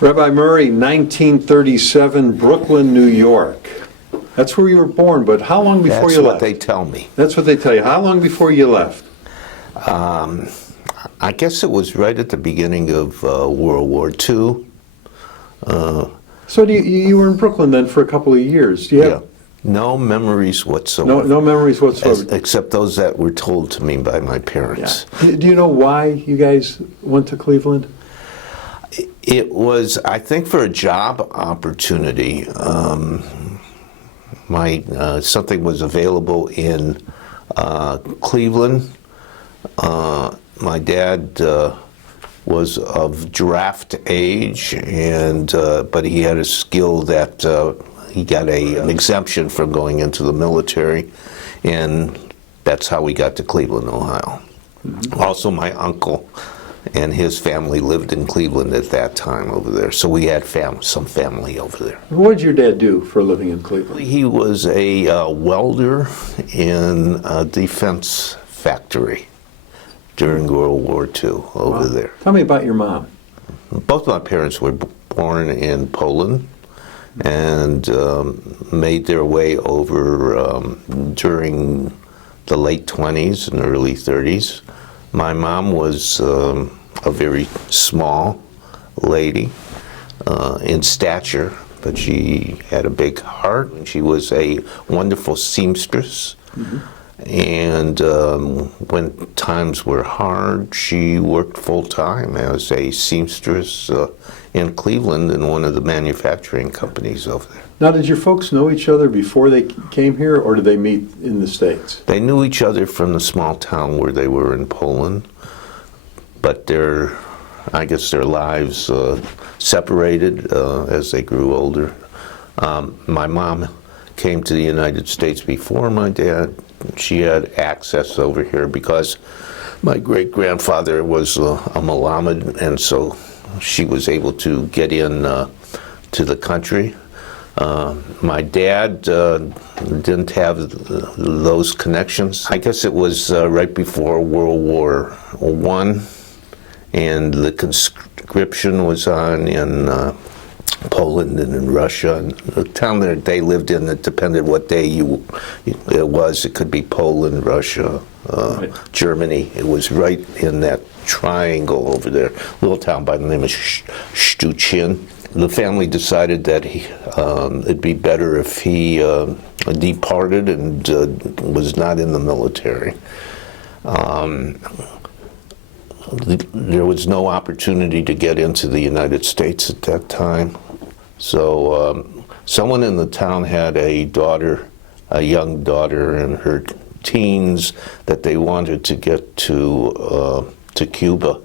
Rabbi Murray, 1937, Brooklyn, New York. That's where you were born, but how long before you left? That's what they tell me. That's what they tell you. How long before you left? I guess it was right at the beginning of World War II. So you were in Brooklyn then for a couple of years. Do you have No memories whatsoever. no memories whatsoever? Except those that were told to me by my parents. Yeah. Do you know why you guys went to Cleveland? It was, I think, for a job opportunity. Something was available in Cleveland. My dad was of draft age, but he had a skill that he got an exemption from going into the military, and that's how we got to Cleveland, Ohio. Mm-hmm. Also, my uncle and his family lived in Cleveland at that time over there, so we had some family over there. What did your dad do for a living in Cleveland? He was a welder in a defense factory during World War II over there. Tell me about your mom. Both my parents were born in Poland and made their way over during the late 20s and early 30s. My mom was a very small lady in stature, but she had a big heart. She was a wonderful seamstress. Mm-hmm. And when times were hard, she worked full-time as a seamstress in Cleveland in one of the manufacturing companies over there. Now, did your folks know each other before they came here, or did they meet in the States? They knew each other from the small town where they were in Poland, but I guess their lives separated as they grew older. My mom came to the United States before my dad. She had access over here because my great-grandfather was a Muhammad, and so she was able to get in to the country. My dad didn't have those connections. I guess it was right before World War I, and the conscription was on in Poland and in Russia. And the town that they lived in, it depended what day it was. It could be Poland, Russia, right. Germany. It was right in that triangle over there. Little town by the name of Szczecin. The family decided that it'd be better if he departed and was not in the military. There was no opportunity to get into the United States at that time. So someone in the town had a young daughter in her teens that they wanted to get to Cuba.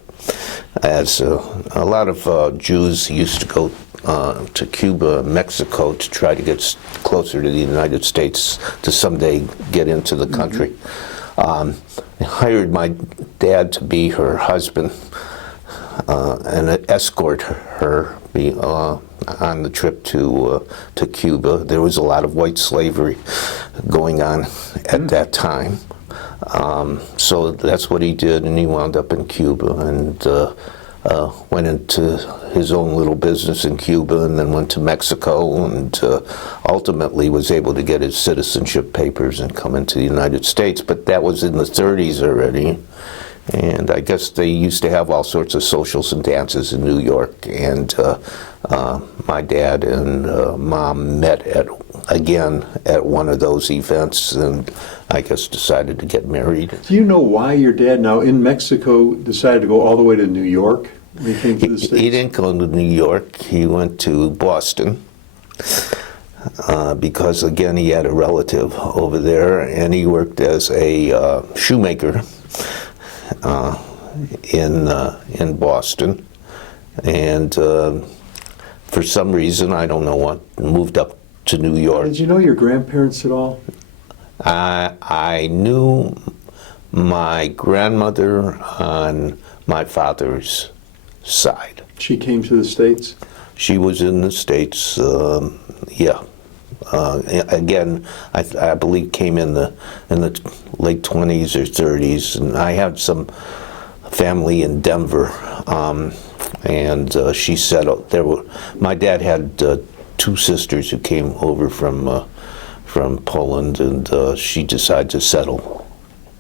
As a lot of Jews used to go to Cuba and Mexico to try to get closer to the United States to someday get into the country. Hired my dad to be her husband and escort her on the trip to Cuba. There was a lot of white slavery going on at that time. So that's what he did, and he wound up in Cuba and went into his own little business in Cuba, and then went to Mexico, and ultimately was able to get his citizenship papers and come into the United States. But that was in the 30s already, and I guess they used to have all sorts of socials and dances in New York, and my dad and mom met again at one of those events, and I guess decided to get married. Do you know why your dad, now in Mexico, decided to go all the way to New York when he came to the States? He didn't go to New York. He went to Boston because, again, he had a relative over there, and he worked as a shoemaker in Boston. And for some reason, I don't know what, moved up to New York. Did you know your grandparents at all? I knew my grandmother on my father's side. She came to the States? She was in the States, yeah. Again, I believe came in the late 20s or 30s, and I had some family in Denver, and she settled. My dad had two sisters who came over from Poland, and she decided to settle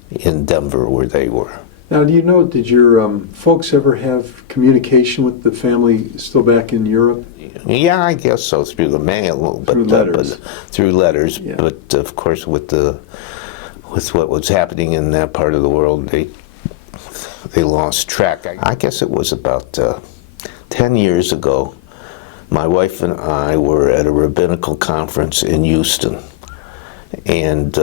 in Denver where they were. Now, do you know, did your folks ever have communication with the family still back in Europe? Yeah, I guess so, through the mail, but Through letters. Through letters. Yeah. But of course, with what was happening in that part of the world, they lost track. I guess it was about 10 years ago. My wife and I were at a rabbinical conference in Houston, and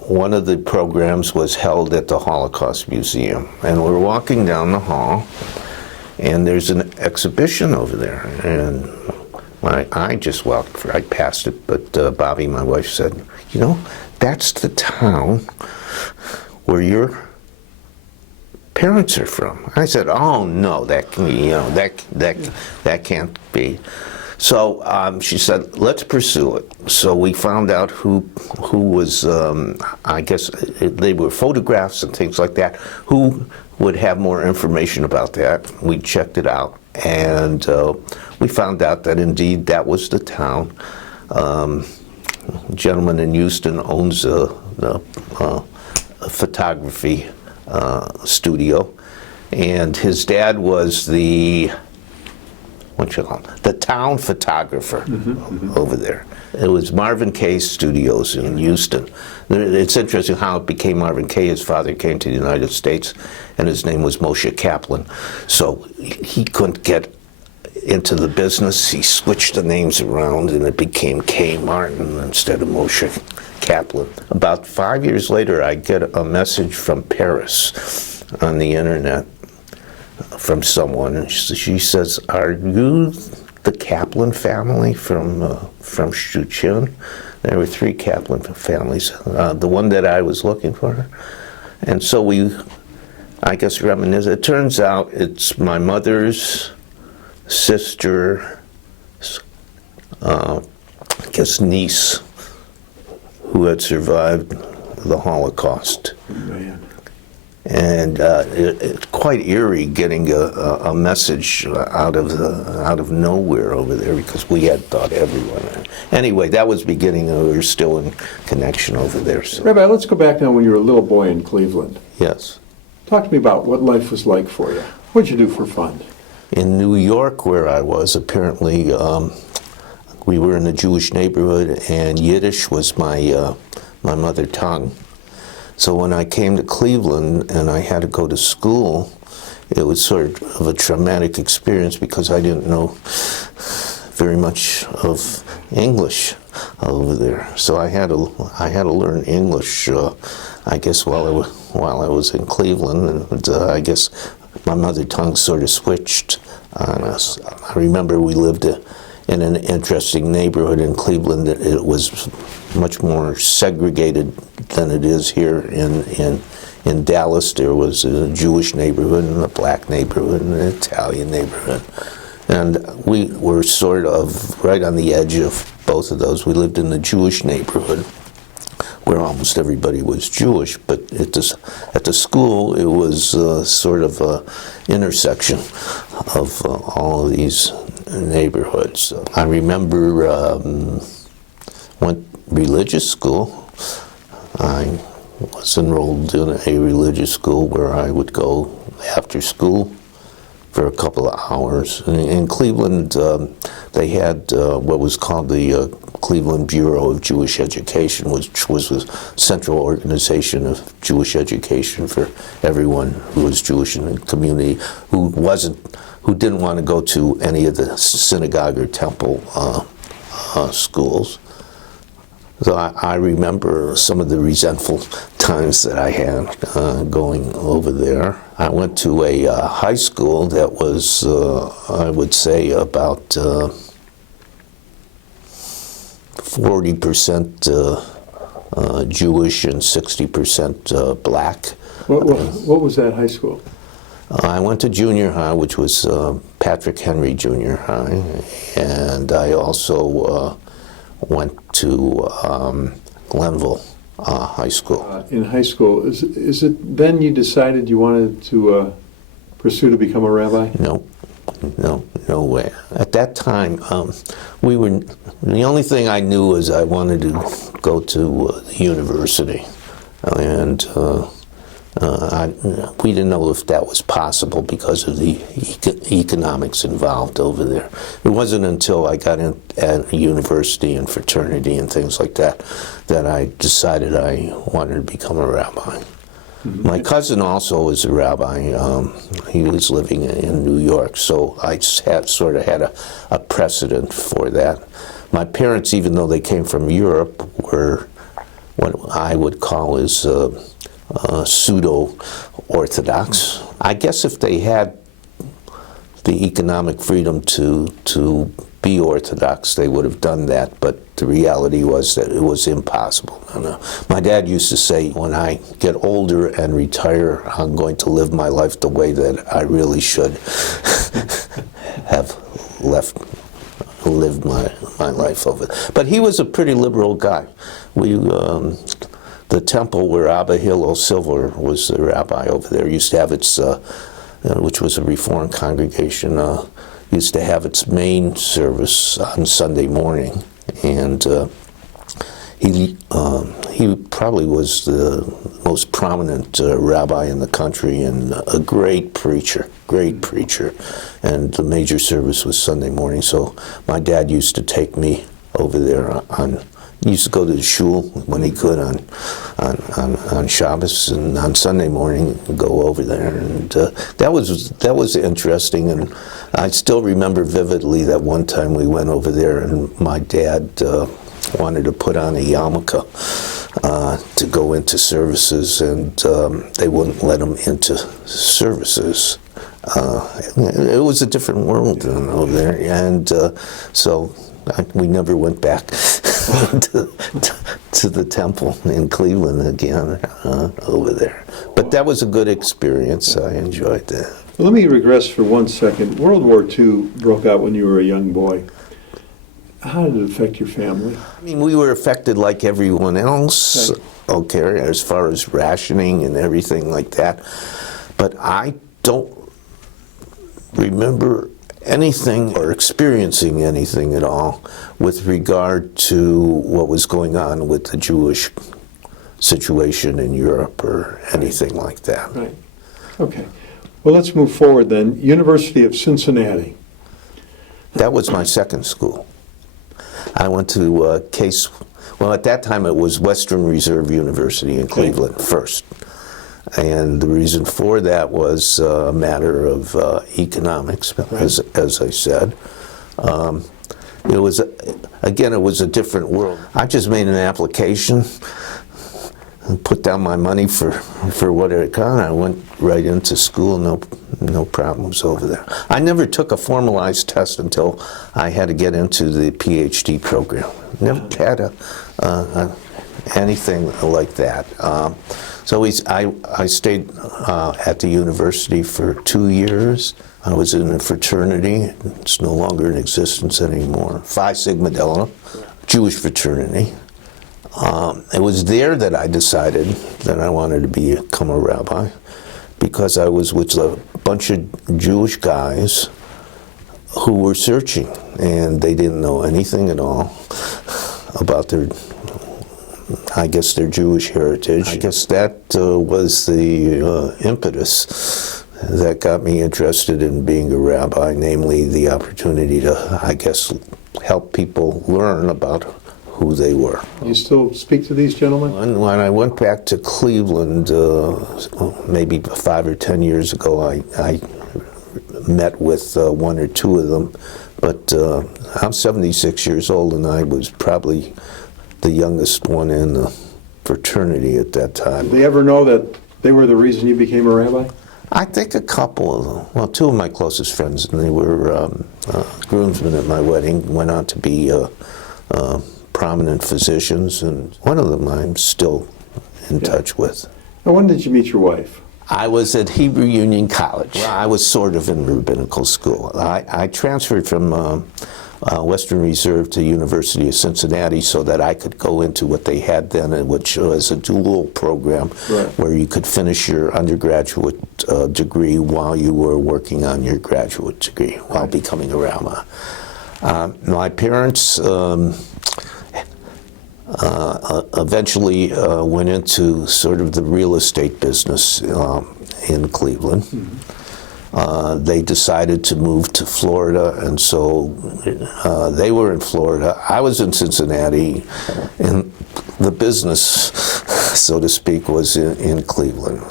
one of the programs was held at the Holocaust Museum, and we're walking down the hall, and there's an exhibition over there, and I just walked right past it, but Bobbie, my wife, said, "You know, that's the town where your parents are from." I said, "Oh no, that can't be." So she said, "Let's pursue it." So we found out who was, I guess they were photographs and things like that, who would have more information about that. We checked it out, and we found out that indeed that was the town. A gentleman in Houston owns a photography studio, and his dad was the town photographer over there. It was Marvin Kaye's studios in Houston. It's interesting how it became Marvin Kaye. His father came to the United States, and his name was Moshe Kaplan. So he couldn't get into the business. He switched the names around, and it became K. Martin instead of Moshe Kaplan. About 5 years later, I get a message from Paris on the internet from someone, and she says, "Are you the Kaplan family from Szczecin?" There were 3 Kaplan families, the one that I was looking for. And so I guess, reminisce. It turns out it's my mother's sister, I guess niece, who had survived the Holocaust. Man. And it's quite eerie getting a message out of nowhere over there, because we had thought everyone. Anyway, that was beginning. We were still in connection over there. So. Rabbi, let's go back now when you were a little boy in Cleveland. Yes. Talk to me about what life was like for you. What'd you do for fun? In New York, where I was, apparently we were in a Jewish neighborhood, and Yiddish was my mother tongue. So when I came to Cleveland and I had to go to school, it was sort of a traumatic experience, because I didn't know very much of English over there. So I had to learn English, I guess, while I was in Cleveland, and I guess my mother tongue sort of switched on us. I remember we lived in an interesting neighborhood in Cleveland. It was much more segregated than it is here in Dallas. There was a Jewish neighborhood and a black neighborhood and an Italian neighborhood. And we were sort of right on the edge of both of those. We lived in the Jewish neighborhood, where almost everybody was Jewish, but at the school it was sort of an intersection of all of these neighborhoods. I remember went religious school. I was enrolled in a religious school where I would go after school for a couple of hours. In Cleveland, they had what was called the Cleveland Bureau of Jewish Education, which was a central organization of Jewish education for everyone who was Jewish in the community, who didn't want to go to any of the synagogue or temple schools. So I remember some of the resentful times that I had going over there. I went to a high school that was, I would say, about 40% Jewish and 60% black. What was that high school? I went to junior high, which was Patrick Henry Junior High, and I also went to Glenville High School. In high school, is it then you decided you wanted to pursue to become a rabbi? No. no way. At that time, the only thing I knew was I wanted to go to the university, and we didn't know if that was possible because of the economics involved over there. It wasn't until I got in at a university and fraternity and things like that that I decided I wanted to become a rabbi. Mm-hmm. My cousin also was a rabbi. He was living in New York, so I sort of had a precedent for that. My parents, even though they came from Europe, were what I would call as pseudo-Orthodox. I guess if they had the economic freedom to be Orthodox, they would have done that, but the reality was that it was impossible. My dad used to say, when I get older and retire, I'm going to live my life the way that I really should have lived my life over. But he was a pretty liberal guy. The temple where Abba Hillel Silver was the rabbi over there used to have its, which was a Reformed congregation, used to have its main service on Sunday morning, and he probably was the most prominent rabbi in the country and a great preacher, and the major service was Sunday morning. So my dad used to take me over there he used to go to the shul when he could on Shabbos, and on Sunday morning go over there, and that was interesting. And I still remember vividly that one time we went over there, and my dad wanted to put on a yarmulke to go into services, and they wouldn't let him into services. It was a different world over there, and so we never went back to the temple in Cleveland again over there. But that was a good experience. I enjoyed that. Well, let me regress for 1 second. World War II broke out when you were a young boy. How did it affect your family? I mean, we were affected like everyone else, okay, as far as rationing and everything like that. But I don't remember anything or experiencing anything at all with regard to what was going on with the Jewish situation in Europe or anything like that. Right. Okay. Well, let's move forward then. University of Cincinnati. That was my second school. I went to at that time it was Western Reserve University in Cleveland first. And the reason for that was a matter of economics, as I said. It was a different world. I just made an application and put down my money for what it got. I went right into school, no problems over there. I never took a formalized test until I had to get into the PhD program. Never had anything like that. So I stayed at the university for 2 years. I was in a fraternity. It's no longer in existence anymore. Phi Sigma Delta, Jewish fraternity. It was there that I decided that I wanted to become a rabbi, because I was with a bunch of Jewish guys who were searching, and they didn't know anything at all about their Jewish heritage. I guess that was the impetus that got me interested in being a rabbi, namely the opportunity to, help people learn about who they were. You still speak to these gentlemen? When I went back to Cleveland, maybe 5 or 10 years ago, I met with 1 or 2 of them, but I'm 76 years old, and I was probably the youngest one in the fraternity at that time. Did they ever know that they were the reason you became a rabbi? I think a couple of them. Well, 2 of my closest friends, and they were groomsmen at my wedding, went on to be prominent physicians, and one of them I'm still in touch with. Now, when did you meet your wife? I was at Hebrew Union College. I was sort of in rabbinical school. I transferred from Western Reserve to University of Cincinnati so that I could go into what they had then, which was a dual program where you could finish your undergraduate degree while you were working on your graduate degree, while becoming a rabbi. My parents eventually went into sort of the real estate business in Cleveland. They decided to move to Florida, and so they were in Florida. I was in Cincinnati, and the business, so to speak, was in Cleveland.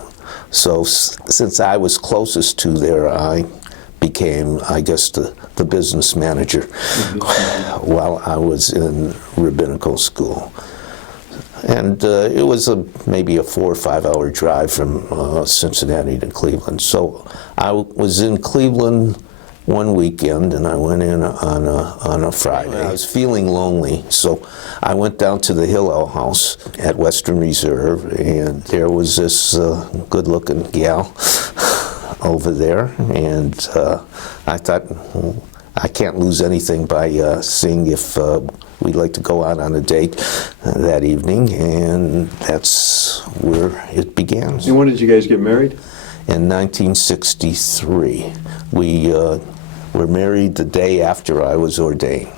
So since I was closest to there, I became, I guess, the business manager while I was in rabbinical school. And it was maybe a 4 or 5 hour drive from Cincinnati to Cleveland. So I was in Cleveland one weekend, and I went in on a Friday. I was feeling lonely, so I went down to the Hillel House at Western Reserve, and there was this good-looking gal over there, and I thought, I can't lose anything by seeing if we'd like to go out on a date that evening, and that's where it began. And when did you guys get married? In 1963. We were married the day after I was ordained.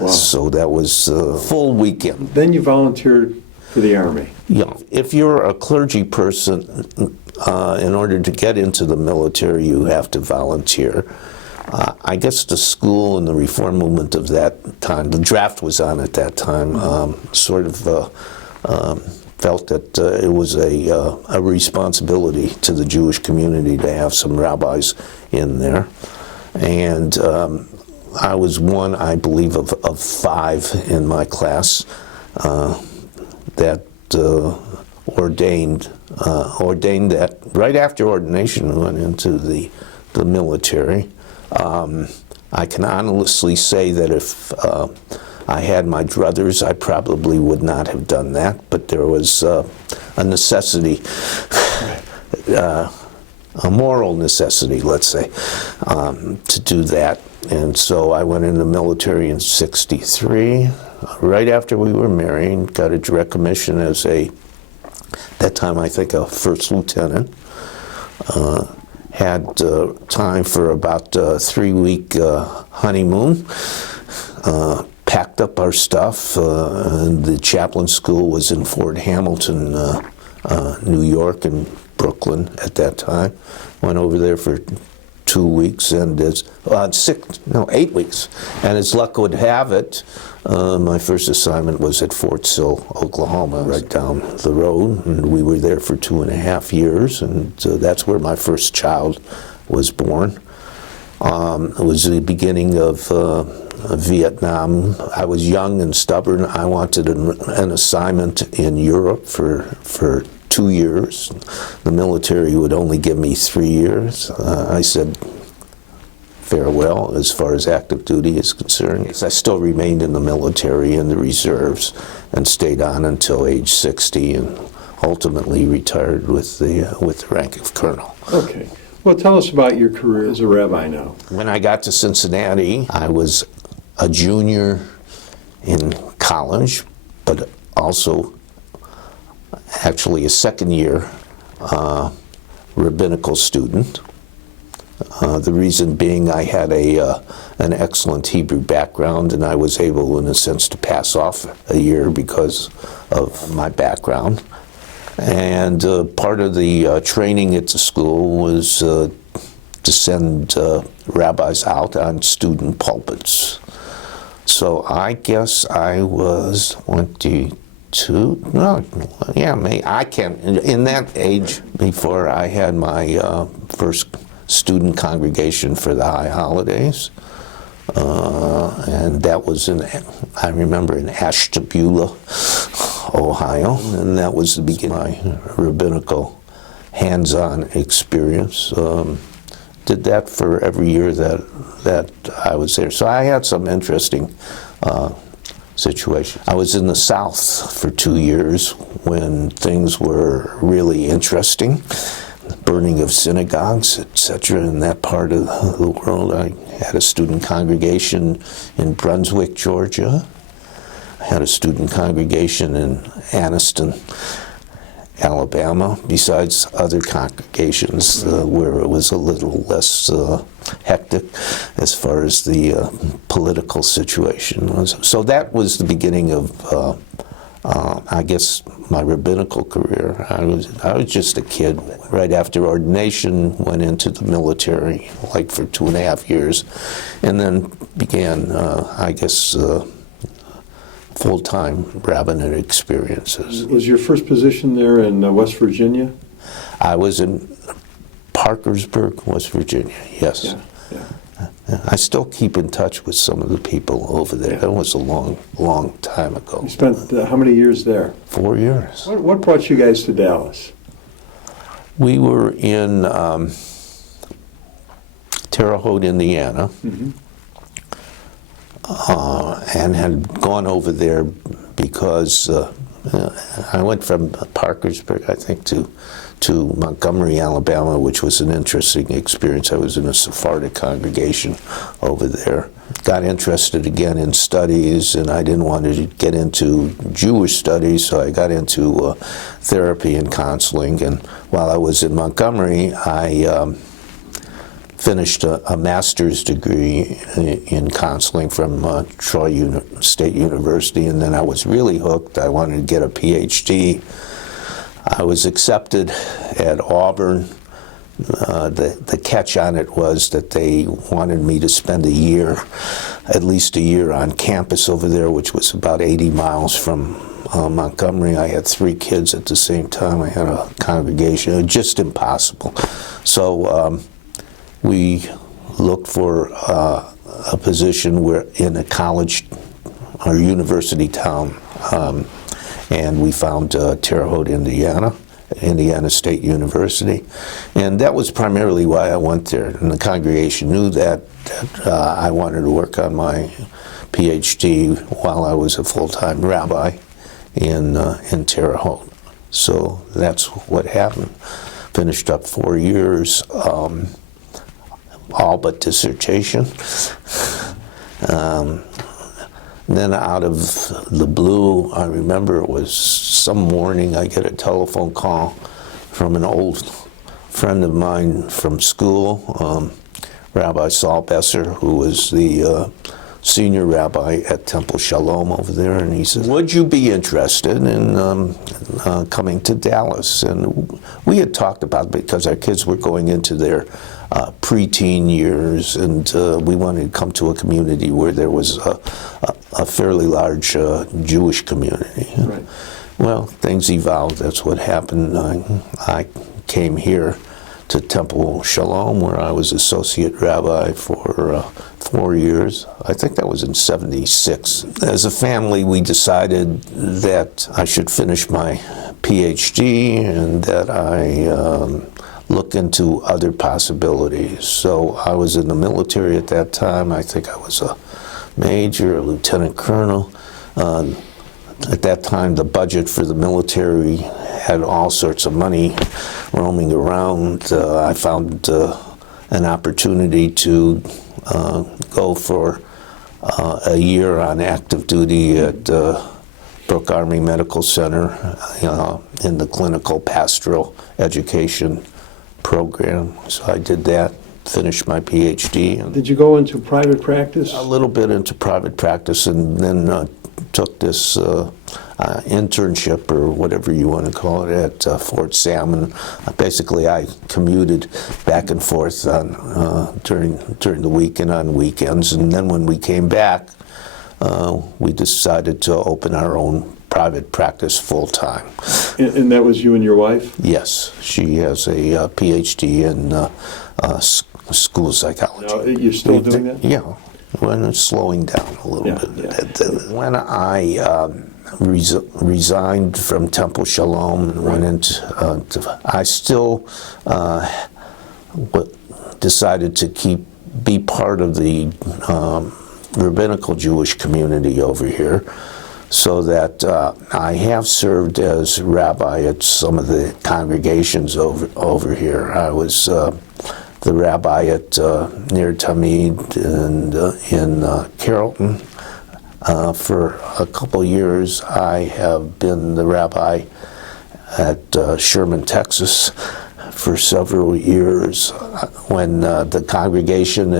Wow. So that was a full weekend. Then you volunteered for the Army. Yeah. If you're a clergy person, in order to get into the military, you have to volunteer. I guess the school and the reform movement of that time, the draft was on at that time, sort of felt that it was a responsibility to the Jewish community to have some rabbis in there. And I was one, I believe, of 5 in my class that ordained that right after ordination went into the military. I can honestly say that if I had my druthers, I probably would not have done that, but there was a necessity, a moral necessity, let's say, to do that. And so I went in the military in '63, right after we were married, got a direct commission as that time I think a first lieutenant. Had time for about a 3-week honeymoon, packed up our stuff. The chaplain school was in Fort Hamilton, New York, and Brooklyn at that time. Went over there for 2 weeks, and 8 weeks. And as luck would have it, my first assignment was at Fort Sill, Oklahoma, right down the road, and we were there for 2.5 years, and that's where my first child was born. It was the beginning of Vietnam. I was young and stubborn. I wanted an assignment in Europe for 2 years. The military would only give me 3 years. I said farewell as far as active duty is concerned. I still remained in the military in the reserves and stayed on until age 60 and ultimately retired with the rank of colonel. Okay. Well, tell us about your career as a rabbi now. When I got to Cincinnati, I was a junior in college, but also actually a second-year rabbinical student. The reason being I had an excellent Hebrew background, and I was able, in a sense, to pass off a year because of my background. And part of the training at the school was to send rabbis out on student pulpits. So I guess I was 22, no, yeah, I can't, in that age, before I had my first student congregation for the high holidays. And that was I remember in Ashtabula, Ohio, and that was the beginning of my rabbinical hands-on experience. Did that for every year that I was there. So I had some interesting situations. I was in the South for 2 years when things were really interesting. burning of synagogues, etc. in that part of the world. I had a student congregation in Brunswick, Georgia. I had a student congregation in Anniston, Alabama, besides other congregations where it was a little less hectic as far as the political situation was. So that was the beginning of, I guess, my rabbinical career. I was just a kid. Right after ordination, went into the military, like for 2.5 years, and then began, I guess, full-time rabbinic experiences. Was your first position there in West Virginia? I was in Parkersburg, West Virginia, yes. Yeah. I still keep in touch with some of the people over there. Yeah. That was a long time ago. You spent how many years there? 4 years. What brought you guys to Dallas? We were in Terre Haute, Indiana, and had gone over there because I went from Parkersburg, I think, to Montgomery, Alabama, which was an interesting experience. I was in a Sephardic congregation over there. Got interested again in studies, and I didn't want to get into Jewish studies, so I got into therapy and counseling. And while I was in Montgomery, I finished a master's degree in counseling from Troy State University, and then I was really hooked. I wanted to get a PhD. I was accepted at Auburn. The catch on it was that they wanted me to spend at least a year on campus over there, which was about 80 miles from Montgomery. I had 3 kids at the same time. I had a congregation. It was just impossible. So we looked for a position in a college or university town, and we found Terre Haute, Indiana State University, and that was primarily why I went there. And the congregation knew that I wanted to work on my PhD while I was a full-time rabbi in Terre Haute. So that's what happened. Finished up 4 years. All but dissertation. Then out of the blue, I remember it was some morning, I get a telephone call from an old friend of mine from school, Rabbi Saul Besser, who was the senior rabbi at Temple Shalom over there, and he says, would you be interested in coming to Dallas? And we had talked about it because our kids were going into their preteen years, and we wanted to come to a community where there was a fairly large Jewish community. Right. Well, things evolved. That's what happened. I came here to Temple Shalom, where I was associate rabbi for 4 years. I think that was in '76. As a family, we decided that I should finish my PhD and that I look into other possibilities. So I was in the military at that time. I think I was a major, a lieutenant colonel. At that time, the budget for the military had all sorts of money roaming around. I found an opportunity to go for a year on active duty at Brooke Army Medical Center in the clinical pastoral education program. So I did that, finished my PhD. And did you go into private practice? a little bit into private practice, and then took this internship, or whatever you want to call it, at Fort Salmon. Basically, I commuted back and forth during the week and on weekends, and then when we came back, we decided to open our own private practice full-time. And that was you and your wife? Yes, she has a PhD in school psychology. Now, you're still doing that? Yeah, when it's slowing down a little bit. Yeah. When I resigned from Temple Shalom and went into, I still decided to be part of the rabbinical Jewish community over here. so that I have served as rabbi at some of the congregations over here. I was the rabbi at Ner Tamid and in Carrollton. For a couple years, I have been the rabbi at Sherman, Texas, for several years. When the congregation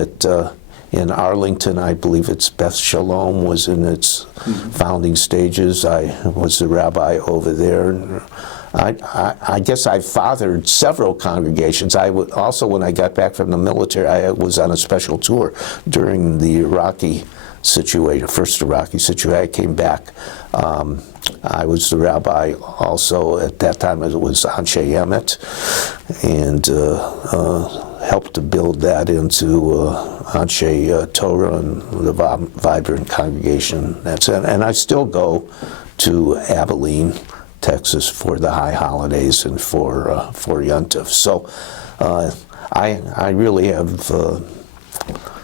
in Arlington, I believe it's Beth Shalom, was in its founding stages, I was the rabbi over there. I guess I fathered several congregations. Also, when I got back from the military, I was on a special tour during the Iraqi situation, first Iraqi situation. I came back. I was the rabbi also at that time. It was Anshei Emet, and helped to build that into Anshei Torah and the vibrant congregation. That's it. And I still go to Abilene, Texas, for the high holidays and for Yontif. So I really have.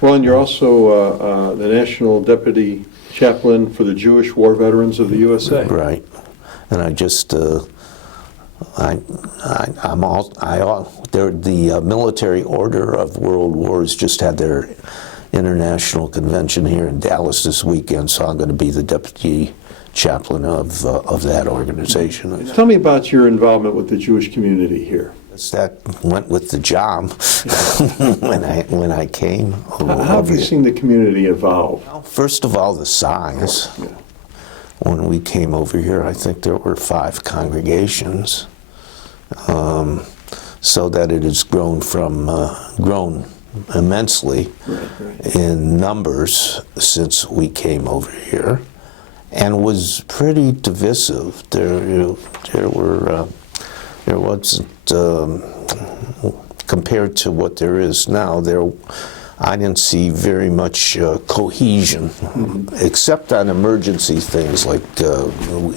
Well, and you're also the National Deputy Chaplain for the Jewish War Veterans of the USA. Right, and I just the Military Order of World Wars just had their international convention here in Dallas this weekend, so I'm going to be the Deputy Chaplain of that organization. Tell me about your involvement with the Jewish community here. That went with the job when I came. How have you seen the community evolve? Well, first of all, the size. Yeah. When we came over here, I think there were 5 congregations, so that it has grown immensely in numbers since we came over here, and was pretty divisive. There wasn't, compared to what there is now, I didn't see very much cohesion, except on emergency things like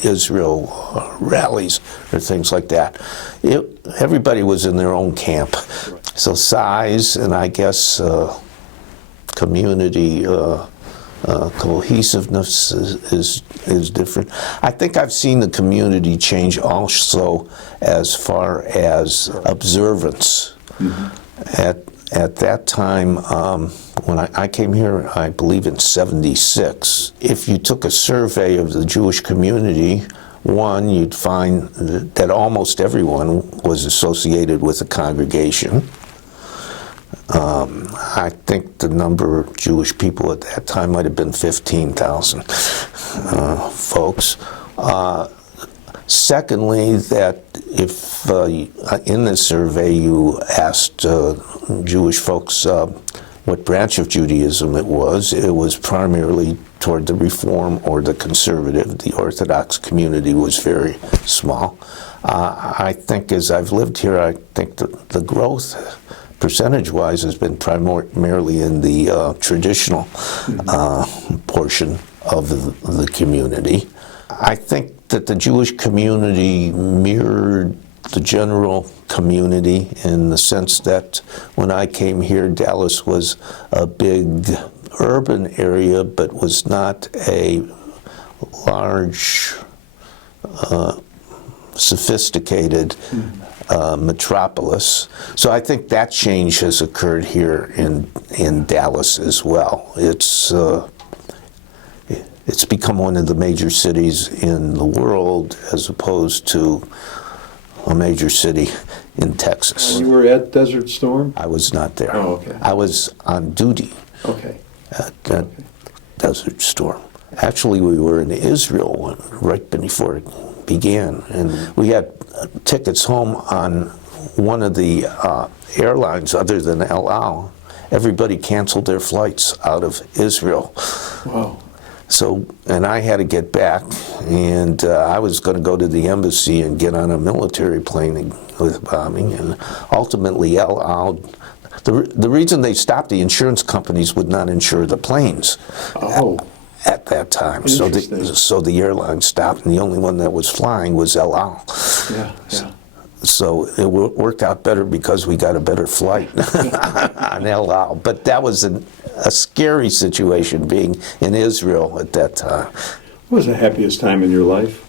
Israel rallies or things like that. Everybody was in their own camp. So size and I guess community cohesiveness is different. I think I've seen the community change also as far as observance. At that time, when I came here, I believe in '76, if you took a survey of the Jewish community, you'd find that almost everyone was associated with a congregation. I think the number of Jewish people at that time might have been 15,000 folks. Secondly, that if in the survey you asked Jewish folks what branch of Judaism it was primarily toward the Reform or the Conservative. The Orthodox community was very small. I think as I've lived here, I think the growth percentage-wise has been primarily in the traditional portion of the community. I think that the Jewish community mirrored the general community in the sense that when I came here, Dallas was a big urban area, but was not a large, sophisticated metropolis. So I think that change has occurred here in Dallas as well. It's become one of the major cities in the world as opposed to a major city in Texas. You were at Desert Storm? I was not there. Oh, okay. I was on duty at Desert Storm. Actually, we were in Israel right before it began, and we had tickets home on one of the airlines other than El Al. Everybody canceled their flights out of Israel. Wow. So, and I had to get back, and I was going to go to the embassy and get on a military plane with Bobbie, and ultimately El Al, the reason they stopped, the insurance companies would not insure the planes at that time. So the airline stopped, and the only one that was flying was El Al. Yeah. So it worked out better because we got a better flight on El Al. But that was a scary situation being in Israel at that time. What was the happiest time in your life?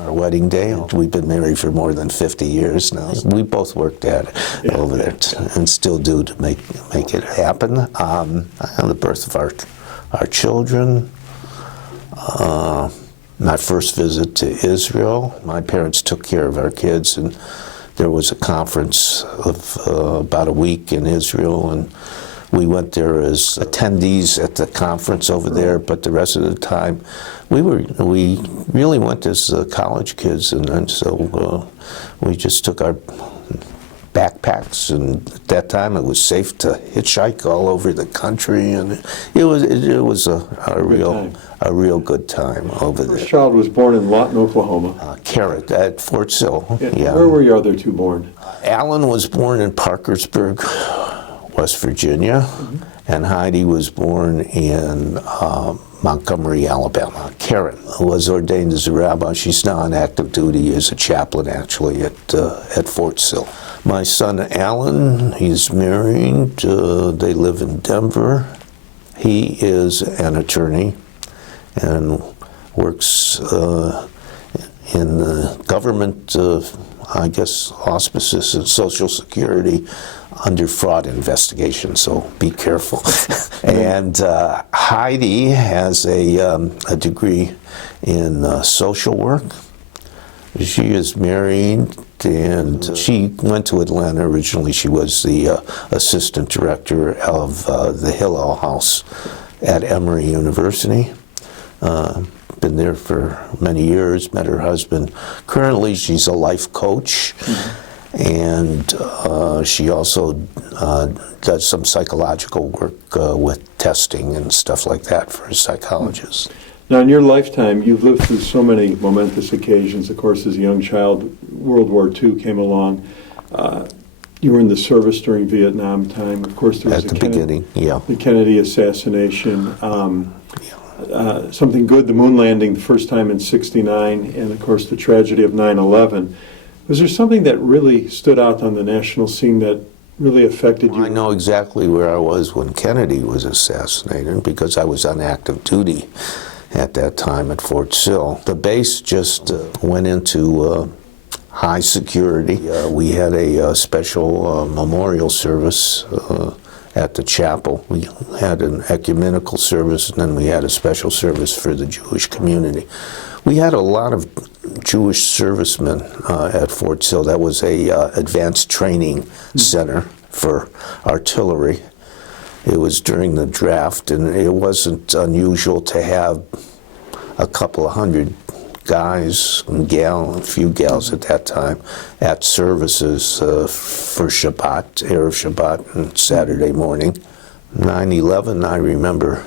Our wedding day. We've been married for more than 50 years now. We both worked at it over there and still do to make it happen. The birth of our children, my first visit to Israel. My parents took care of our kids, and there was a conference of about a week in Israel, and we went there as attendees at the conference over there, but the rest of the time we really went as college kids, and so we just took our backpacks, and at that time it was safe to hitchhike all over the country, and it was a real good time over there. First child was born in Lawton, Oklahoma. Carrot at Fort Sill. Yeah. Where were your other two born? Alan was born in Parkersburg, West Virginia, and Heidi was born in Montgomery, Alabama. Karen was ordained as a rabbi. She's now on active duty as a chaplain, actually, at Fort Sill. My son Alan, he's married. They live in Denver. He is an attorney and works in the government, I guess, auspices and Social Security under fraud investigation, so be careful. And Heidi has a degree in social work. She is married, and she went to Atlanta originally. She was the assistant director of the Hillel House at Emory University. Been there for many years, met her husband. Currently, she's a life coach. And she also does some psychological work with testing and stuff like that for psychologists. Now, in your lifetime, you've lived through so many momentous occasions. Of course, as a young child, World War II came along. You were in the service during Vietnam time. Of course, there was at the beginning, the Kennedy assassination. Something good, the moon landing the first time in '69, and of course the tragedy of 9/11. Was there something that really stood out on the national scene that really affected you? I know exactly where I was when Kennedy was assassinated because I was on active duty at that time at Fort Sill. The base just went into high security. We had a special memorial service at the chapel. We had an ecumenical service, and then we had a special service for the Jewish community. We had a lot of Jewish servicemen at Fort Sill. That was a advanced training center for artillery. It was during the draft, and it wasn't unusual to have a couple of hundred guys and a few gals at that time, at services for Shabbat, Erev Shabbat, and Saturday morning. 9/11, I remember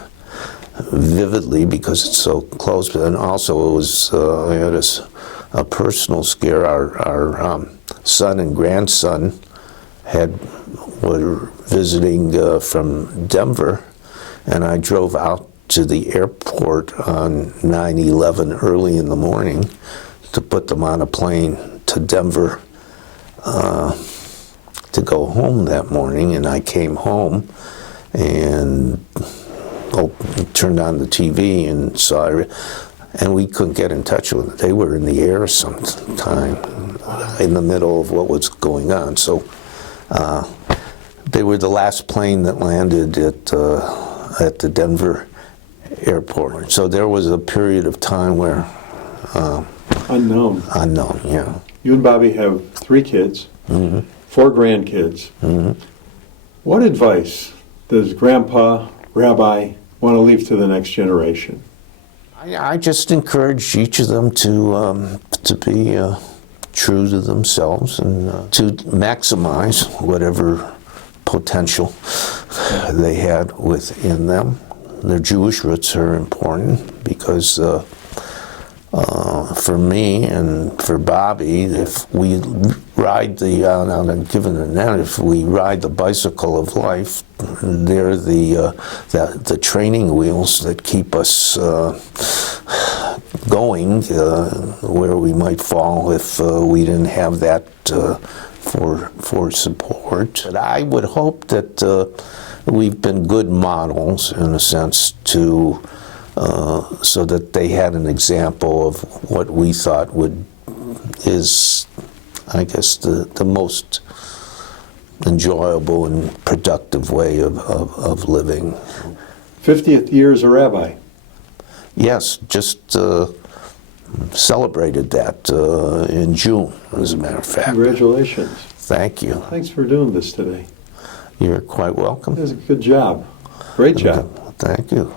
vividly because it's so close, but then also it was, I had a personal scare. Our son and grandson were visiting from Denver, and I drove out to the airport on 9/11 early in the morning to put them on a plane to Denver to go home that morning. And I came home and turned on the TV and saw, and we couldn't get in touch with them. They were in the air sometime in the middle of what was going on. So they were the last plane that landed at the Denver airport. So there was a period of time where Unknown, yeah. You and Bobbie have 3 kids, 4 grandkids. What advice does Grandpa, Rabbi, want to leave to the next generation? I just encourage each of them to be true to themselves and to maximize whatever potential they had within them. Their Jewish roots are important because for me and for Bobbie, if we ride if we ride the bicycle of life, they're the training wheels that keep us going where we might fall if we didn't have that for support. But I would hope that we've been good models, in a sense, to so that they had an example of what we thought is, I guess, the most enjoyable and productive way of living. 50th year as a rabbi. Yes, just celebrated that in June, as a matter of fact. Congratulations. Thank you. Thanks for doing this today. You're quite welcome. That was a good job. Great job. Thank you.